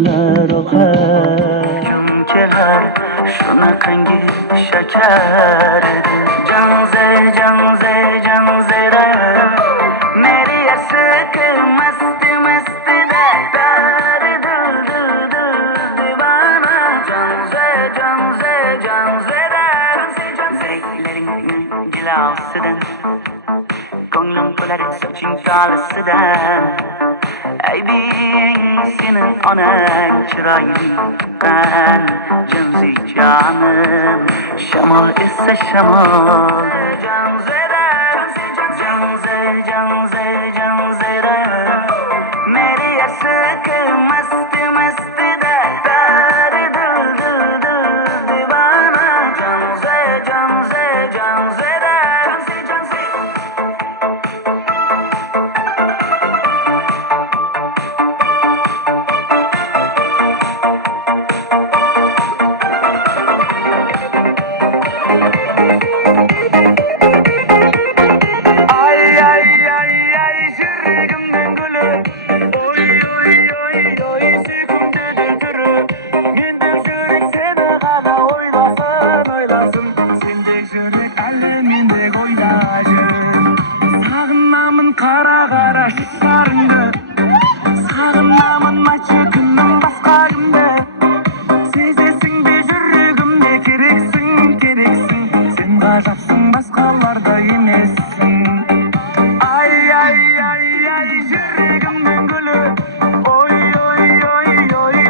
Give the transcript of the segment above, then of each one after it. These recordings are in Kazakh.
sular oqar. Kim kelar shunaqangi shakar. Janze meri asik mast mast da dar dil dil dil divana. Janze da Zeylerin cilasıdan Gönlüm dolar saçın çalısıdan Aydin senin anan çıraylı ben Canzi canım Şamal ise şamal Canzera Meri asık mast mast da dar dil dil dil divana Janzera Ay yüreğimden gülü Oy sükumdedi türü Mendek yürek seni gana oylasın Sendek yürek әлі mendek oynayın Sağınamın kara şişarındı Sağınamın maçı күннің басқа күнді Сезесің бе жүрегімде керексің Сен ғажапсың басқаларда емессің Ay yüreğimden gülü Oy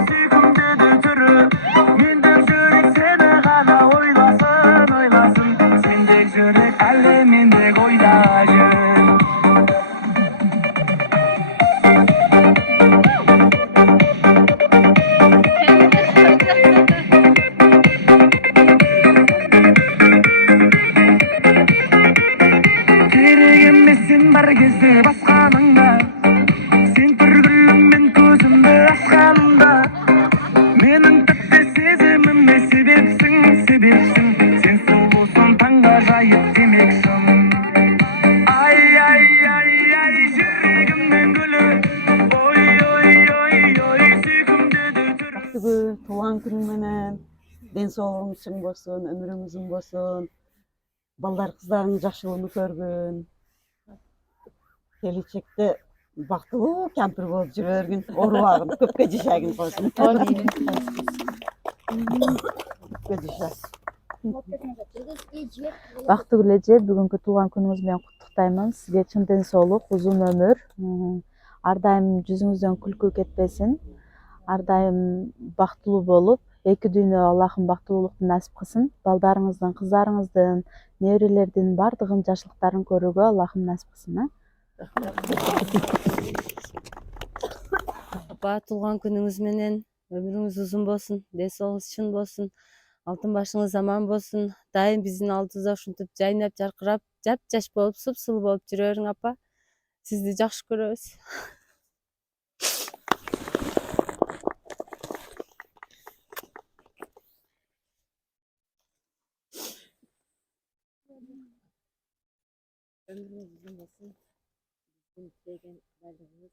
sükumdedi türü Mendek yürek seni gana oylasın Sendek yürek әлі mendek oynayın Керек емессің бар кезде басқаныңда Сен түргүліммен көзімді ашқанымда Менің тіпті сезіміме себепсің Сен сұлусың таңға жайып демексің Ay жүрегімнің гүлі Oy сүйкімдеді түрі Бүгү туған күнүң менен ден соолугуңуз болсун, өмүрүңүз uzun болсун. Балдар кыздарың жакшылыгын көргүн. Келечекте бактылуу кемпир болуп жүрө бергин, оорубагын, көпкө жашагын болсун. Көпкө жаша. Бактыгүл эже, бүгүнкү туулган күнүңүз менен куттуктаймын. Сизге чын ден соолук, узун өмүр. Ар дайым жүзүңүздөн күлкү кетпесин. Ар дайым бактылуу болуп, эки дүйнө Аллахым бактылуулукту насип кылсын. Балдарыңыздын, кыздарыңыздын, неберелердин бардыгын жакшылыктарын көрүүгө Аллахым насип кылсын. Апа, туулган күнүңүз менен өмүрүңүз узун болсун, ден соолугуңуз чын болсун. Алтын башыңыз аман болсун. Дайым биздин алдыбызда ушинтип жайнап жаркырап, жап-жаш болуп, сып-сылуу болуп жүрө бериң, апа. Сизди жакшы көрөбүз. Өмүрүңүз узун болсун. Биздин тилеген баардыгыбыз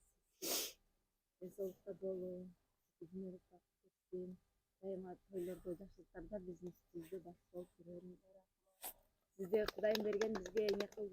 ден соолукта болуң, дүнүлүк бакыт кетсин. Дайыма тойлордо, жакшылыктарда биздин үстүбүздө баш болуп жүрө бериңиз. Сизге Кудайым берген, бизге эне кылып